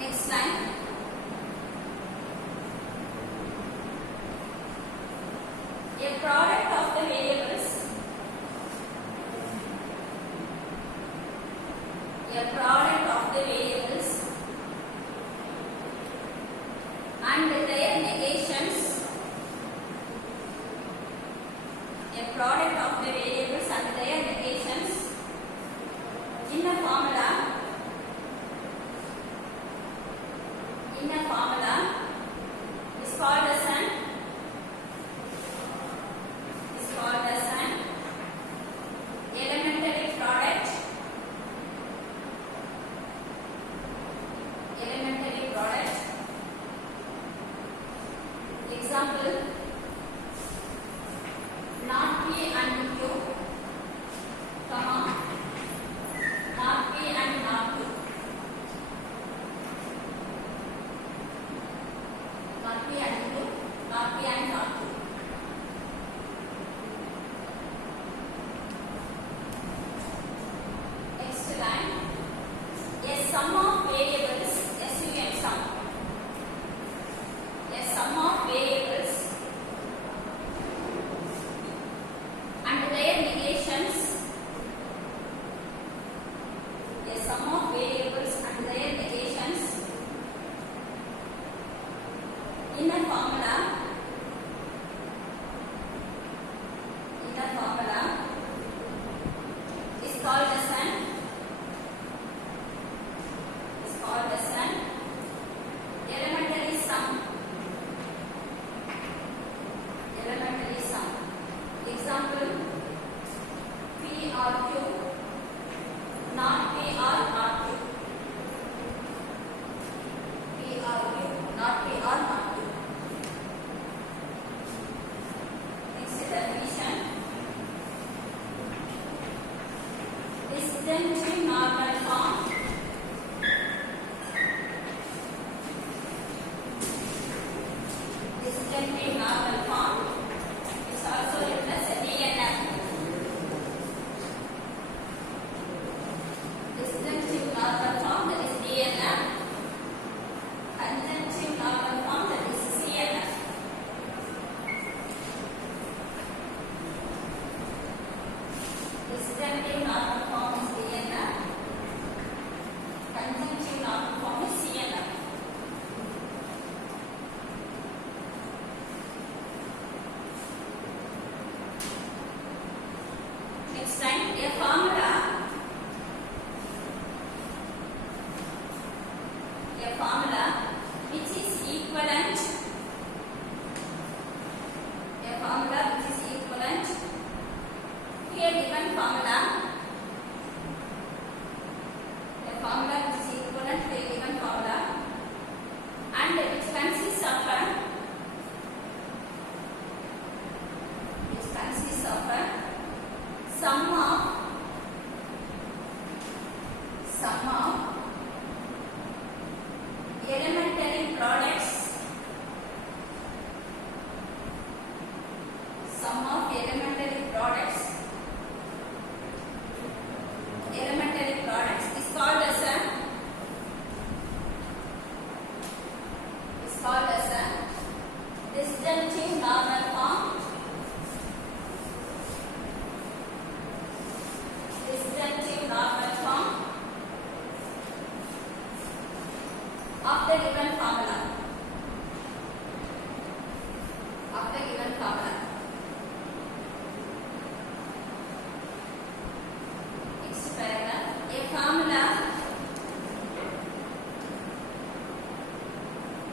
Next line. A product of the variables. A product of the variables and their negations. A product of the variables and their negations in a formula. In a formula is called as an elementary product. Elementary product. Example: not P and Q, comma, not P and not Q. Not P and Q, not P and not Q. Next line. A sum of variables, SUM sum. A sum of variables and their negations. A sum of variables and their negations in a formula. In a formula is called as an elementary sum. Elementary sum. Example: P or Q, not P or not Q. P or Q, not P or not Q. Next definition. Disjunctive normal form. Disjunctive normal form is also written as a DNF. Disjunctive normal form, that is DNF. Conjunctive normal form, that is CNF. Disjunctive normal form is DNF. Conjunctive normal form is CNF. Next time, a formula. A formula which is equivalent. A formula which is equivalent to a given formula. A formula which is equivalent to a given formula and which consists of a sum of elementary products. Sum of elementary products. Elementary products is called as a disjunctive normal form. Disjunctive normal form of the given formula. Of the given formula. Next paragraph.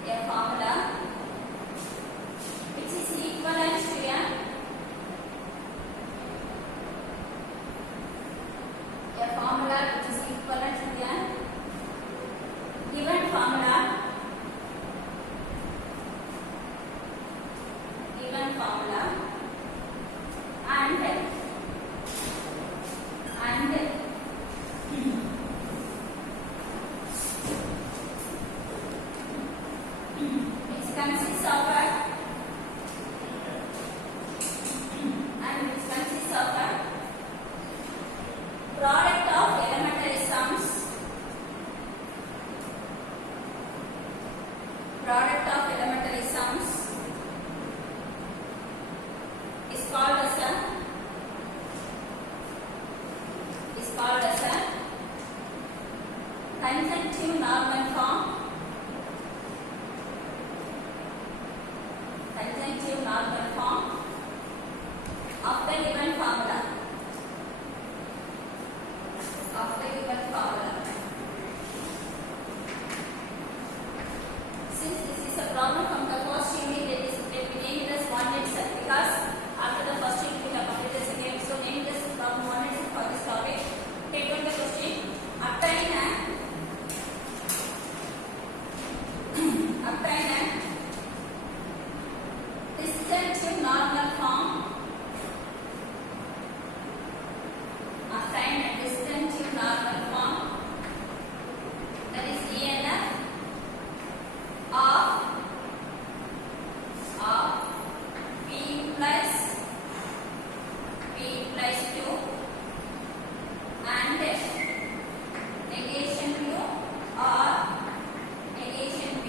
A formula which is equivalent to a formula which is equivalent to a given formula. Given formula and it consists of a product of elementary sums. product of elementary sums is called as a conjunctive normal form. Conjunctive normal form of the given formula. Since this is a problem from the first unit, let me name it as 1 itself, because after the first unit we have completed the second. So name this problem 1 itself for this topic. Take on the question. Obtain a disjunctive normal form. Obtain a disjunctive normal form, that is ENF of P plus 2 and negation Q or negation P.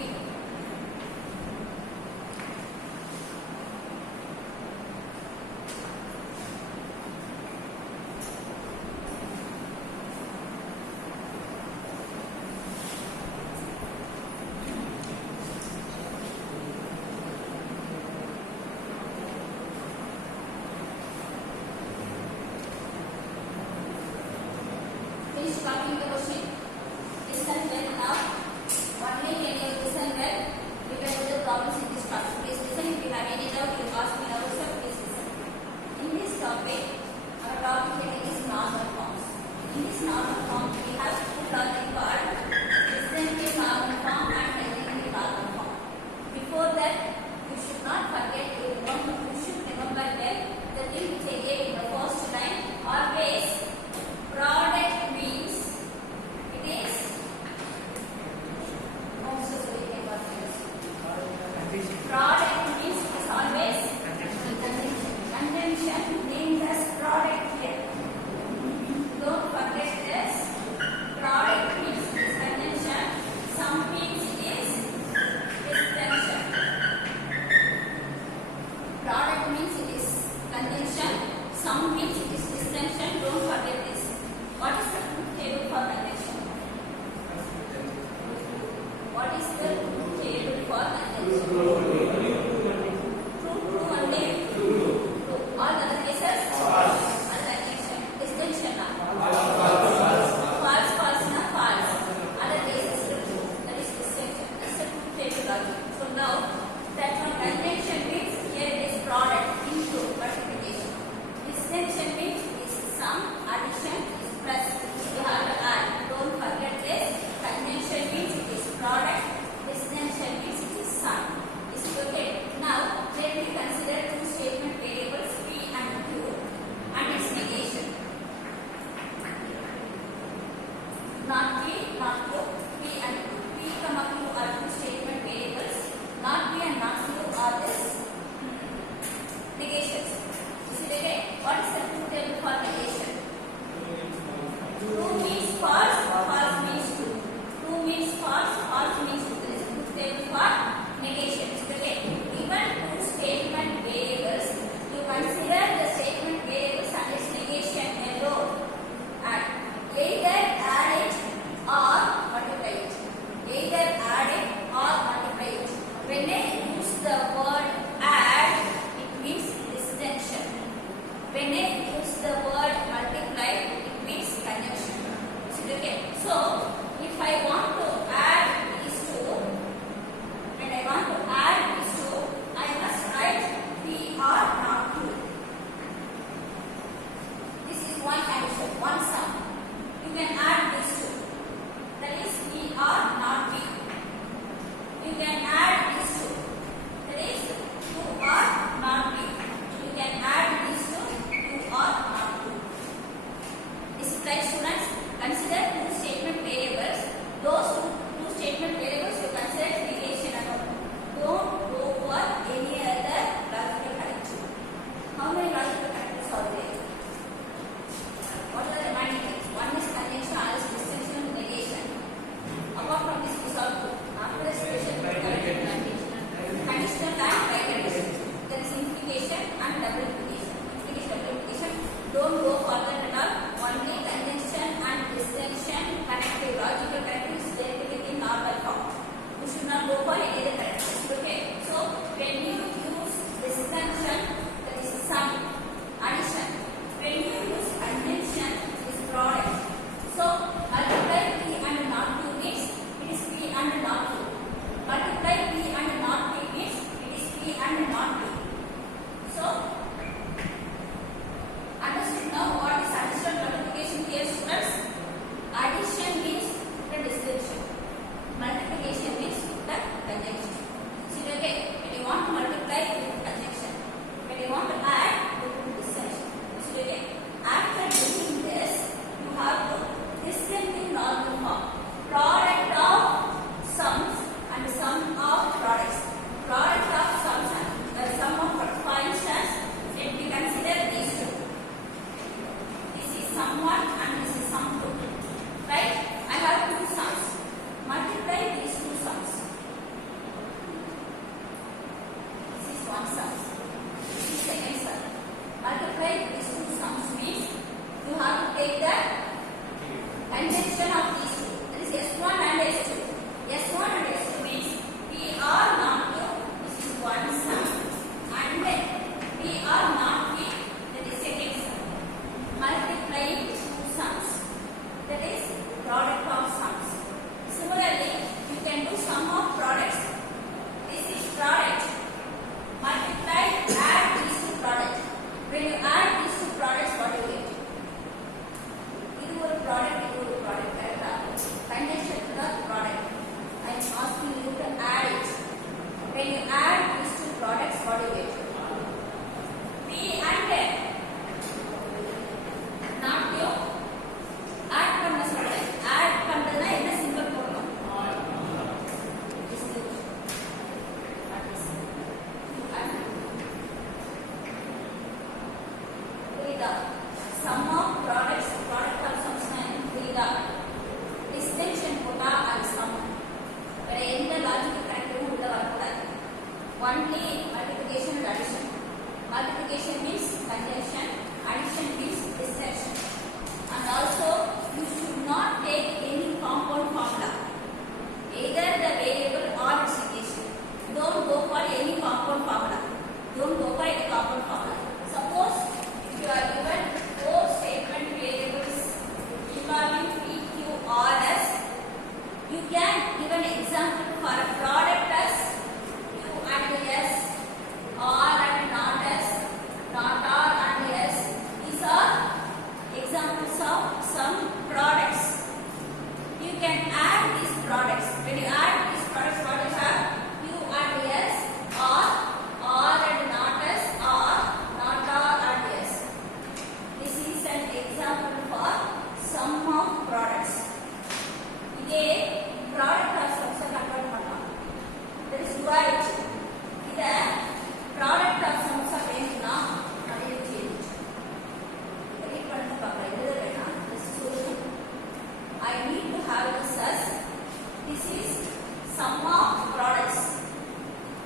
sum of products.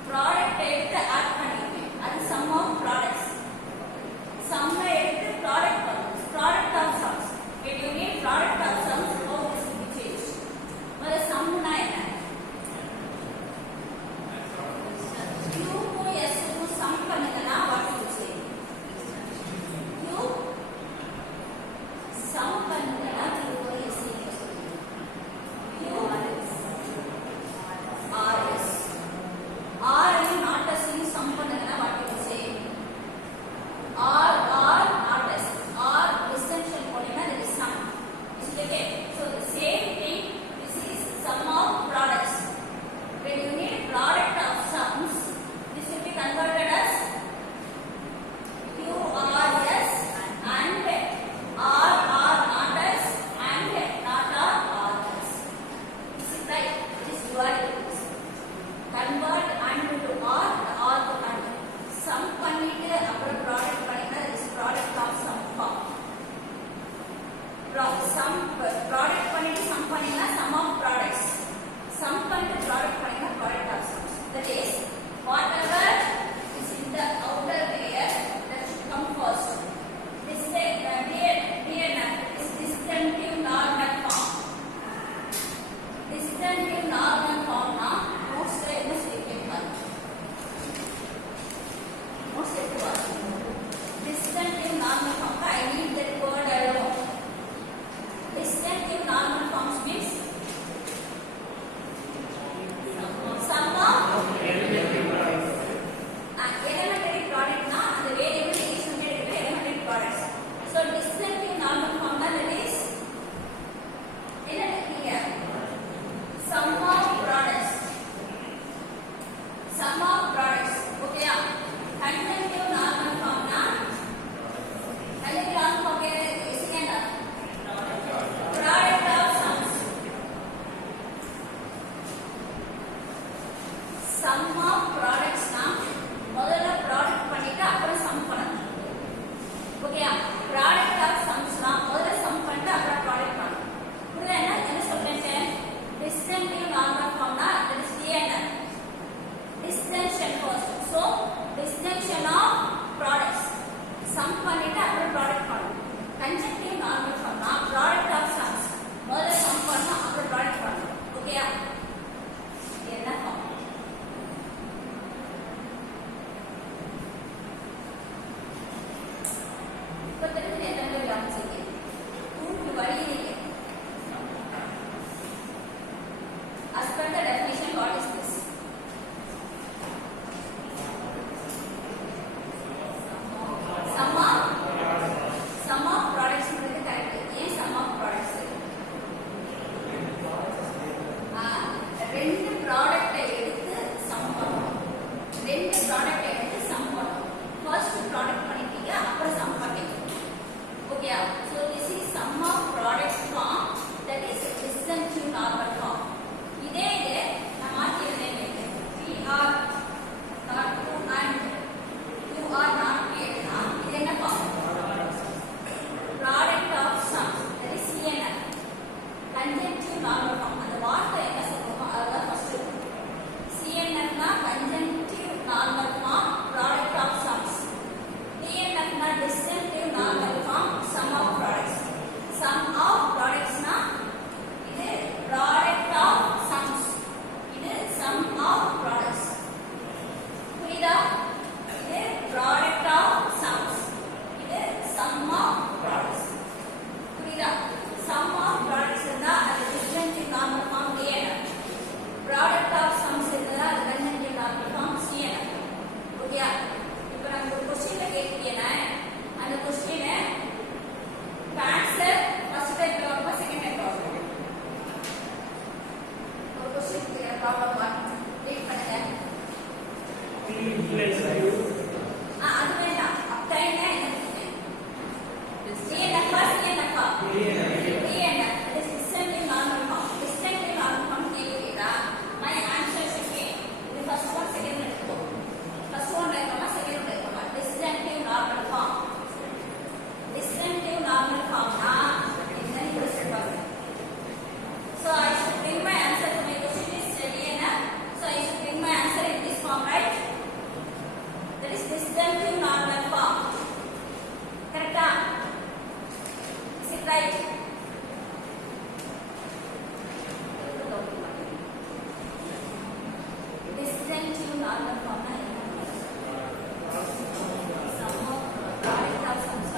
Product எடுத்து add பண்ணிருக்கேன். அது sum of products. Sum எடுத்து product பண்ணும். Product of sums. When you need product of sums, how this will be changed? முதல்ல sum னா என்ன? Q க்கும் S க்கும் sum பண்ணுங்கன்னா what you say? Q sum பண்ணுங்கன்னா Q க்கும் S க்கும் சொல்லுங்க. Q R S R and not S க்கும் sum பண்ணுங்கன்னா what you say? R not S. R essential போனீங்கன்னா that is sum. Is it okay? So the same thing, this is sum of products. When you need product of sums, this will be converted as QRS and R not S and not RS. Is it right? This is duality. Convert and to R, the R to and. Sum பண்ணிட்டு அப்புறம் product பண்ணினா this is product of sum form. Sum product பண்ணிட்டு sum பண்ணினா sum of products. Sum பண்ணிட்டு product பண்ணினா product of sums. That is whatever is in the outer layer that should come first. This is DNF is disjunctive normal form. Disjunctive normal form na notes la என்ன சொல்லிருக்கேன் notes எடுத்து வாசிங்க. Disjunctive normal form I need that word alone. Disjunctive normal forms means sum of elementary product na அந்த variable is elementary products. So disjunctive normal form na that is என்ன இருக்கீங்க sum of products. Sum of products. Okay ya? Conjunctive normal form na conjunctive normal form ke second product of sums. Sum of products na முதல்ல product பண்ணிட்டு அப்புறம் sum பண்ணணும். ஓகேயா? Product of sums na முதல்ல sum பண்ணிட்டு அப்புறம் product பண்ணணும். புரியல என்ன சொல்றேன்? Disjunctive normal form na that is DNF. Disjunction first. So disjunction of products. Sum பண்ணிட்டு அப்புறம் product பண்ணணும். Conjunctive normal form na product of sums. முதல்ல sum பண்ணணும் அப்புறம் product பண்ணணும். ஓகேயா? என்ன form? இப்ப தெரிஞ்சு என்ன கவனிச்சீங்க? உங்களுக்கு வழி இல்லை. As per the definition, what is this? Sum of products ங்கிறது correct. ஏன் sum of products? ரெண்டு ப்ராடக்ட்டை எடுத்து sum பண்ணணும். ரெண்டு ப்ராடக்ட்டை எடுத்து sum பண்ணணும். First ப்ராடக்ட் பண்ணிட்டீங்க, அப்புறம் sum பண்ணீங்க. ஓகேயா? So this is sum of products form, that is disjunctive normal form. இதே நான் மாத்தி எழுதுறேன். PR not 2 and 2 are not கேட்டா இது என்ன form? Product of sums, that is CNF. Conjunctive normal form. அந்த வார்த்தை என்ன சொல்றோமோ அதுதான் first. CNF na conjunctive normal form, product of sums. DNF na disjunctive normal form, sum of products. Sum of products na இது product of sums. இது sum of products. புரியுதா? இது product of sums. இது sum of products. புரியுதா? Sum of products இருந்தா அது disjunctive normal form DNF. Product of sums இருந்தா அது conjunctive normal form CNF. ஓகேயா? இப்போ நம்ம ஒரு क्वेश्चनல கேட்கிறேனா அந்த question answer first type or second type or ஒரு क्वेश्चन के ப்ராப்ளம் ரீட் பண்ணுங்க. அது வேண்டாம். அப்டைனா என்ன DNF DNF DNF is disjunctive normal form. Disjunctive normal form கேக்குறீங்களா? my answer should be இது first one second எடுத்துக்கோ. first one எடுக்கமா second one எடுக்கமா? Disjunctive normal form. Disjunctive normal form na என்ன use பண்ணுவாங்க? So I should bring my answer to my question is DNF Disjunctive normal form na sum of product of sums